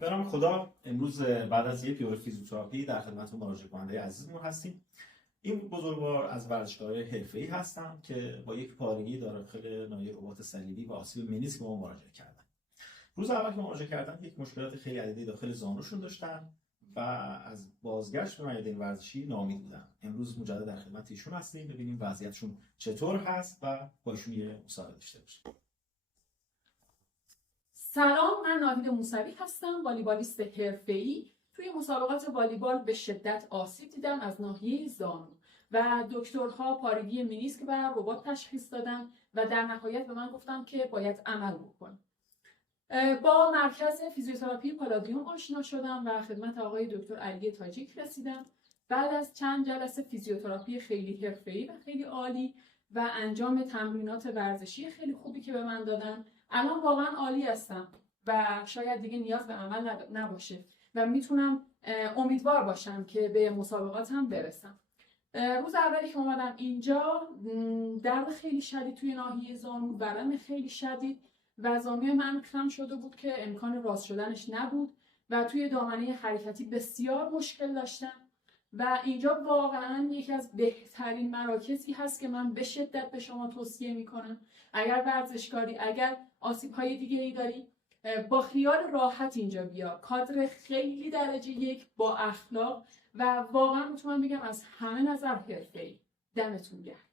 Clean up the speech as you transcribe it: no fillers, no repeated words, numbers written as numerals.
به نام خدا، امروز بعد از یک دوره فیزیوتراپی در خدمت مراجعه کننده عزیزمون هستیم. این بزرگوار از ورزشکارهای حرفه‌ای هستن که با یک پارگی داخل ناحیه رباط صلیبی و آسیب منیسک به ما مراجعه کردن. روز اول که مراجعه کردن یک مشکلات خیلی عدیدی داخل زانوشون داشتن و از بازگشت به میدان ورزشی ناامید بودن. امروز مجدد در خدمت ایشون هستیم، ببینیم وضعیتشون چطور هست و با ایشون یه مصاحبه داشته باشیم. سلام، من ناهید موسوی هستم، والیبالیست حرفه‌ای. توی مسابقات والیبال به شدت آسیب دیدم از ناحیه زانو و دکترها پارگی منیسک و رباط تشخیص دادن و در نهایت به من گفتن که باید عمل بکنم. با مرکز فیزیوتراپی پالادیوم آشنا شدم و خدمت آقای دکتر علی تاجیک رسیدم. بعد از چند جلسه فیزیوتراپی خیلی حرفه‌ای و خیلی عالی و انجام تمرینات ورزشی خیلی خوبی که به من دادن، الان واقعا عالی هستم و شاید دیگه نیاز به عمل نباشه و میتونم امیدوار باشم که به مسابقاتم برسم. روز اولی که اومدم اینجا درد خیلی شدید توی ناحیه زانو، ورم خیلی شدید و زانوی من خم شده بود که امکان راست شدنش نبود و توی دامنه حرکتی بسیار مشکل داشتم و اینجا واقعا یکی از بهترین مراکزی هست که من به شدت به شما توصیه میکنم. اگر ورزشکاری، اگر آسیب‌های دیگه ای داری، با خیال راحت اینجا بیا. کادر خیلی درجه 1 با اخلاق و واقعا میتونم بگم از همه نظر حرفه‌ای. دمتون گرم.